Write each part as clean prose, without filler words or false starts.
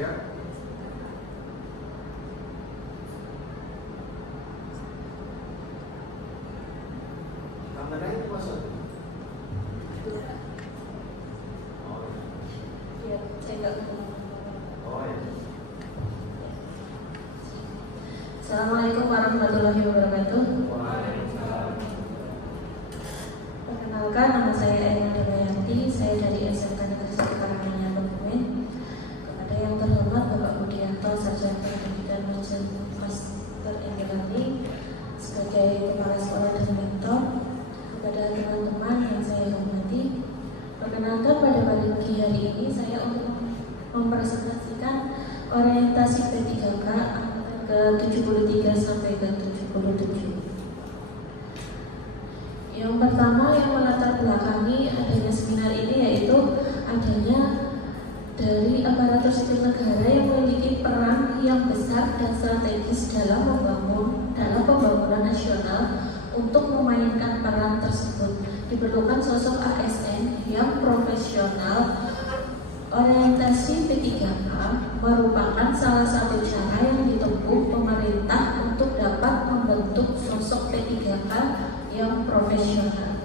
Siap? Kamera itu masuk? Oh iya, saya nggak ngomong. oh ya. Assalamualaikum warahmatullahi wabarakatuh. Waalaikumsalam. Perkenalkan, nama saya Ena Damayanti. Saya dari SMK Negeri 1 Karanganyar, Kebumen. Kepada yang terhormat Bapak Budianto, Sarjana Pendidikan Master Engineering sebagai kepala sekolah dan mentor. Kepada teman-teman yang saya hormati, perkenalkan pada pagi hari ini saya untuk mempresentasikan orientasi P3K angkatan ke-73 sampai ke-77. Yang pertama yang melatar belakangi adanya seminar ini yaitu adanya dari aparatur sipil negara yang memiliki peran yang besar dan strategis dalam pembangunan nasional. Untuk memainkan peran tersebut diperlukan sosok ASN yang profesional. Orientasi P3K merupakan salah satu cara yang ditempuh pemerintah untuk dapat membentuk sosok P3K yang profesional.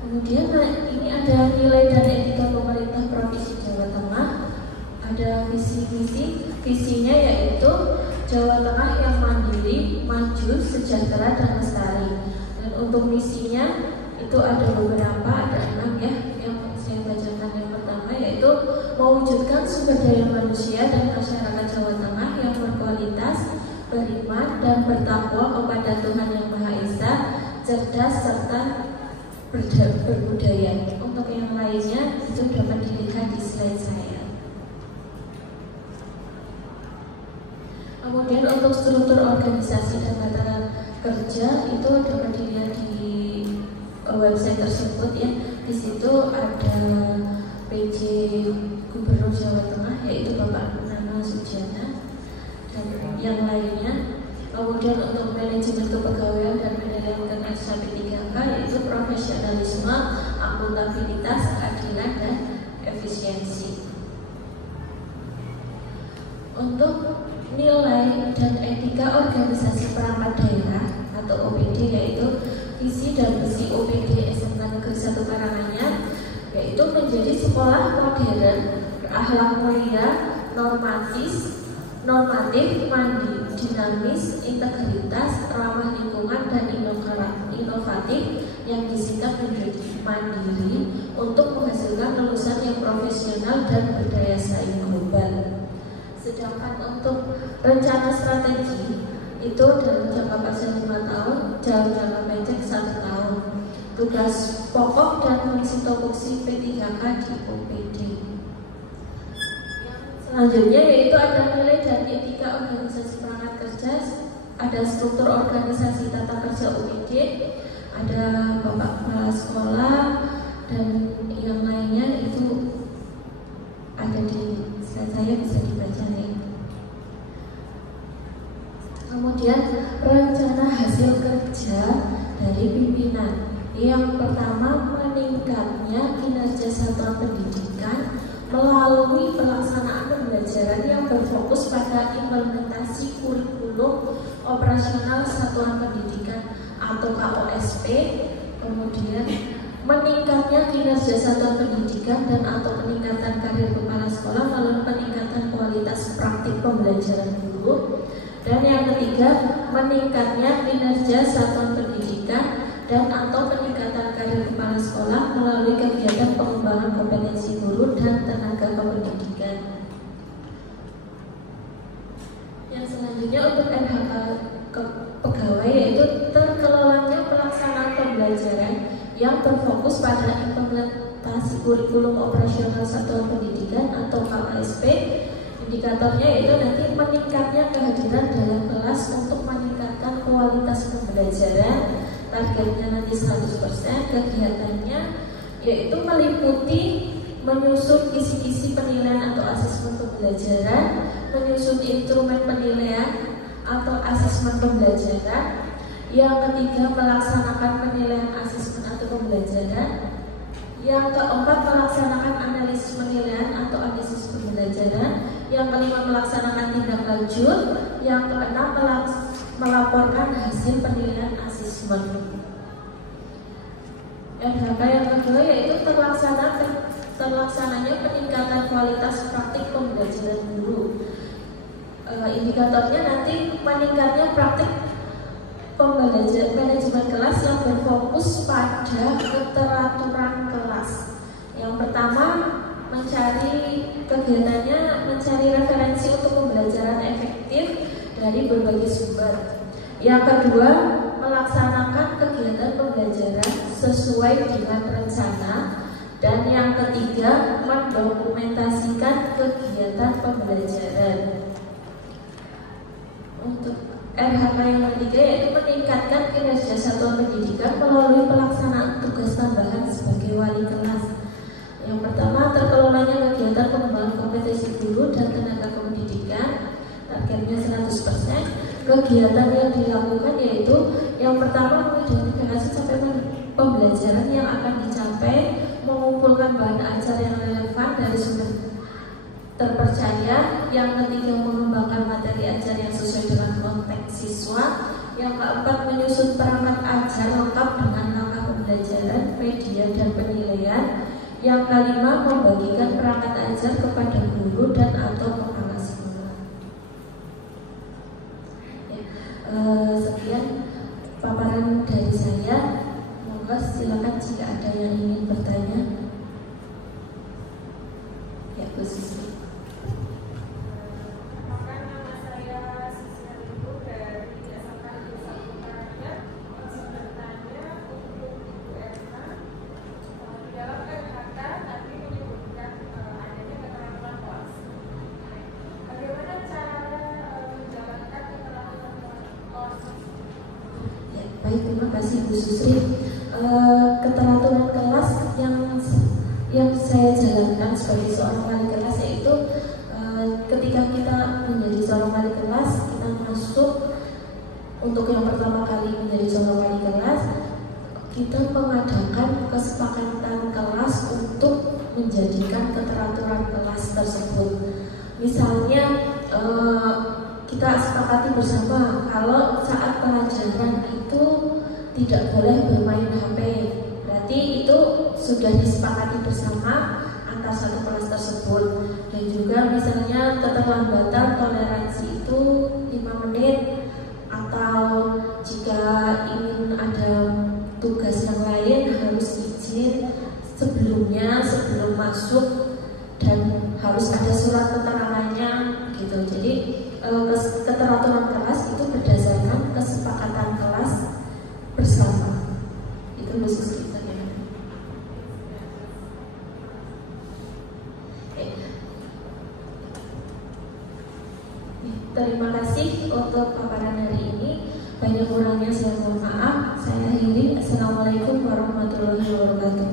Kemudian ini ada nilai dan etika pemerintah Provinsi Jawa Tengah. Ada visinya yaitu Jawa Tengah yang mandiri, maju, sejahtera, dan lestari. Dan untuk misinya itu ada beberapa, ada 6 ya. Yang saya bacakan yang pertama yaitu mewujudkan sumber daya manusia dan masyarakat Jawa Tengah yang berkualitas, beriman, dan bertakwa kepada Tuhan Yang Maha Esa, cerdas, serta berbudaya. Untuk yang lainnya itu dapat dilihat di slide saya. Kemudian untuk struktur organisasi dan mata kerja itu dapat dilihat di website tersebut ya. Di situ ada PJ Gubernur Jawa Tengah yaitu Bapak Nana Sujana dan yang lainnya. Kemudian untuk manajemen kepegawaian dan manajemen kerja P3K yaitu profesionalisme, akuntabilitas, keadilan, dan efisiensi. Untuk nilai dan etika organisasi perangkat daerah atau OPD yaitu visi dan misi OPD SMK Negeri 1 Karanganyar yaitu menjadi sekolah modern, berakhlak mulia, normatif, mandiri, dinamis, integritas, ramah lingkungan, dan inovatif yang disikap menjadi mandiri untuk menghasilkan lulusan yang profesional dan berdaya saing global. Sedangkan untuk rencana strategi itu dalam jangka panjang 5 tahun, dalam jangka pendek 1 tahun. Tugas pokok dan fungsi topoksi P3K di OPD. Selanjutnya yaitu ada nilai dan etika organisasi perangkat kerja, ada struktur organisasi tata kerja OPD, ada bapak kepala sekolah, dan yang lainnya itu ada di slide saya, bisa dibaca nih. Kemudian rencana hasil kerja dari pimpinan. Yang pertama, meningkatnya kinerja satuan pendidikan melalui pelaksanaan pembelajaran yang berfokus pada implementasi kurikulum operasional satuan pendidikan atau KOSP. Kemudian meningkatnya kinerja satuan pendidikan dan atau peningkatan karir kepala sekolah melalui peningkatan kualitas praktik pembelajaran guru. Dan yang ketiga, meningkatnya kinerja satuan pendidikan dan atau peningkatan karir kepala sekolah melalui kegiatan pengembangan kompetensi guru dan tenaga kependidikan. Yang selanjutnya untuk NHK pegawai yaitu terkelolanya pelaksanaan pembelajaran yang berfokus pada implementasi kurikulum operasional satuan pendidikan atau KOSP. Indikatornya yaitu nanti meningkatnya kehadiran dalam kelas untuk meningkatkan kualitas pembelajaran. Targetnya nanti 100%. Kegiatannya yaitu meliputi menyusun kisi-kisi penilaian atau asesmen pembelajaran, menyusun instrumen penilaian atau asesmen pembelajaran. Yang ketiga, melaksanakan penilaian asesmen atau pembelajaran. lanjut. Yang keenam, melaporkan hasil penilaian asesmen. RHK yang kedua yaitu terlaksananya peningkatan kualitas praktik pembelajaran guru. Indikatornya nanti meningkatnya praktik pembelajaran manajemen kelas yang berfokus pada keteraturan kelas. Yang pertama, kegiatannya mencari referensi untuk pembelajaran efektif dari berbagai sumber. Yang kedua, melaksanakan kegiatan pembelajaran sesuai dengan rencana. Dan yang ketiga, mendokumentasikan kegiatan pembelajaran. Untuk RHK yang ketiga yaitu meningkatkan kinerja satuan pendidikan melalui pelaksanaan tugas tambahan sebagai wali kelas. Yang pertama, terkelolanya kegiatan pengembangan kompetensi guru dan tenaga pendidikan, targetnya 100%. Kegiatan yang dilakukan yaitu yang pertama, mengidentifikasi capaian pembelajaran yang akan dicapai, mengumpulkan bahan ajar yang relevan dari sumber terpercaya. Yang ketiga, mengembangkan materi ajar yang sesuai dengan konteks siswa. Yang keempat, menyusun perangkat ajar lengkap dengan langkah pembelajaran, media, dan penilaian. Yang kelima, membagikan perangkat ajar kepada guru dan atau kepala sekolah. Sekian paparan dari saya. Monggo silakan jika ada yang ingin bertanya. Ya, Bu Sisi. Baik, terima kasih Bu Susri. Keteraturan kelas yang saya jalankan sebagai seorang wali kelas yaitu ketika kita menjadi seorang wali kelas, kita masuk untuk yang pertama kali menjadi seorang wali kelas, kita mengadakan kesepakatan kelas untuk menjadikan keteraturan kelas tersebut. Misalnya kita sepakati bersama kalau saat pelajaran itu tidak boleh bermain HP. Berarti itu sudah disepakati bersama antar satu kelas tersebut. Dan juga misalnya keterlambatan toleransi itu 5 menit, atau jika ingin ada tugas yang lain harus izin sebelumnya, sebelum masuk, dan harus ada surat keterangannya gitu. Jadi keteraturan kelas itu berdasarkan kesepakatan kelas bersama. Itu khusus kita ya. Terima kasih untuk paparan hari ini. Banyak kurangnya saya mohon maaf. Saya akhiri. Assalamualaikum warahmatullahi wabarakatuh.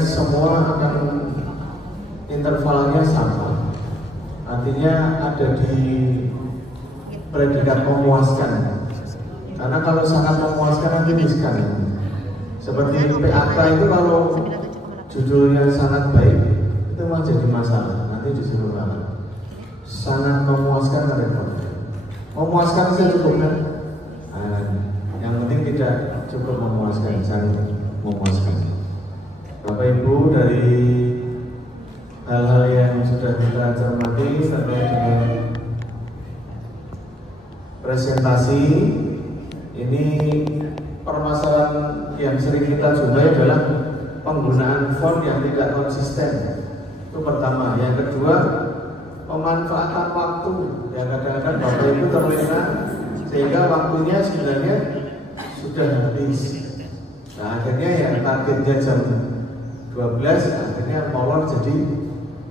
Semua akan intervalnya sama, artinya ada di predikat memuaskan. Karena kalau sangat memuaskan nanti riskan. Seperti PAK itu kalau judulnya sangat baik itu memang jadi masalah, nanti disuruh ulangan. Sangat memuaskan repot. Memuaskan saya cukup kan? Yang penting tidak cukup memuaskan, sangat memuaskan. Bapak Ibu, dari hal-hal yang sudah kita cermati terkait dengan presentasi ini, permasalahan yang sering kita jumpai adalah penggunaan font yang tidak konsisten. Itu pertama. Yang kedua, pemanfaatan waktu. Ya, kadang-kadang Bapak Ibu terlena sehingga waktunya sebenarnya sudah habis. Nah, akhirnya ya targetnya jam 12, akhirnya molor jadi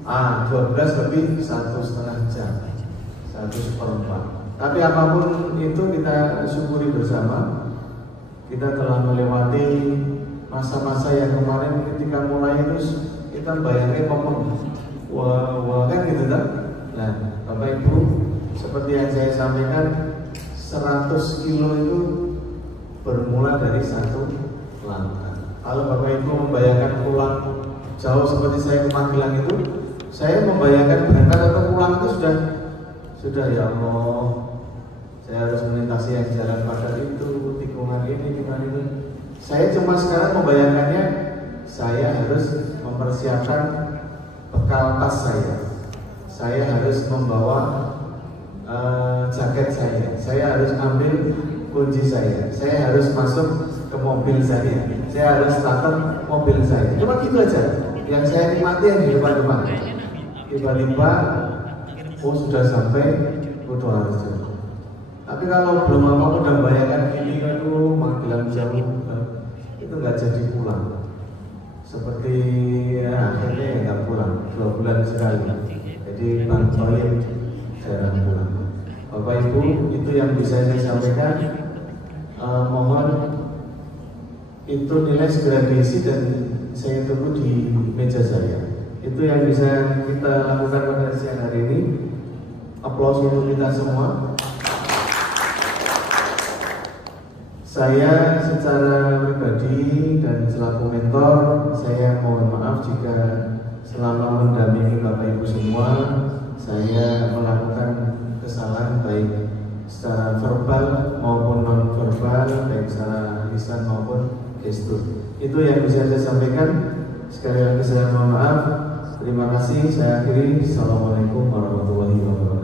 12 lebih 1,5 jam, 1/4. Tapi apapun itu kita syukuri bersama. kita telah melewati masa-masa yang kemarin ketika mulai itu kita bayangin ngomong wah kan gitu kan. Nah Bapak Ibu, seperti yang saya sampaikan, 100 kilo itu bermula dari satu langkah. Kalau Bapak Ibu membayangkan pulang jauh seperti saya ke Magelang itu, saya membayangkan berangkat atau pulang itu sudah ya Allah, saya harus melintasi yang jalan padat itu, tikungan ini. Saya cuma sekarang membayangkannya, saya harus mempersiapkan bekal tas saya. Saya harus membawa jaket saya harus ambil kunci saya harus masuk ke mobil saya harus starter mobil saya. Cuma gitu aja. Yang saya nikmati yang di depan-depan. Tiba-tiba, oh sudah sampai Kutoarjo. Tapi kalau belum apa udah bayangkan ini, aduh Magelang jauh, itu nggak jadi pulang. Seperti ya, akhirnya ya nggak pulang 2 bulan sekali. Jadi Bang Toyib jarang pulang. Bapak Ibu, itu yang bisa saya sampaikan. Mohon itu nilai segera diisi dan saya tunggu di meja saya. Itu yang bisa kita lakukan pada siang hari ini. Aplaus untuk kita semua. Saya secara pribadi dan selaku mentor, saya mohon maaf jika selama mendampingi Bapak Ibu semua saya melakukan kesalahan baik secara verbal maupun non verbal, baik secara lisan maupun gestur. Itu yang bisa saya sampaikan. Sekali lagi saya mohon maaf. Terima kasih. Saya akhiri. Assalamualaikum warahmatullahi wabarakatuh.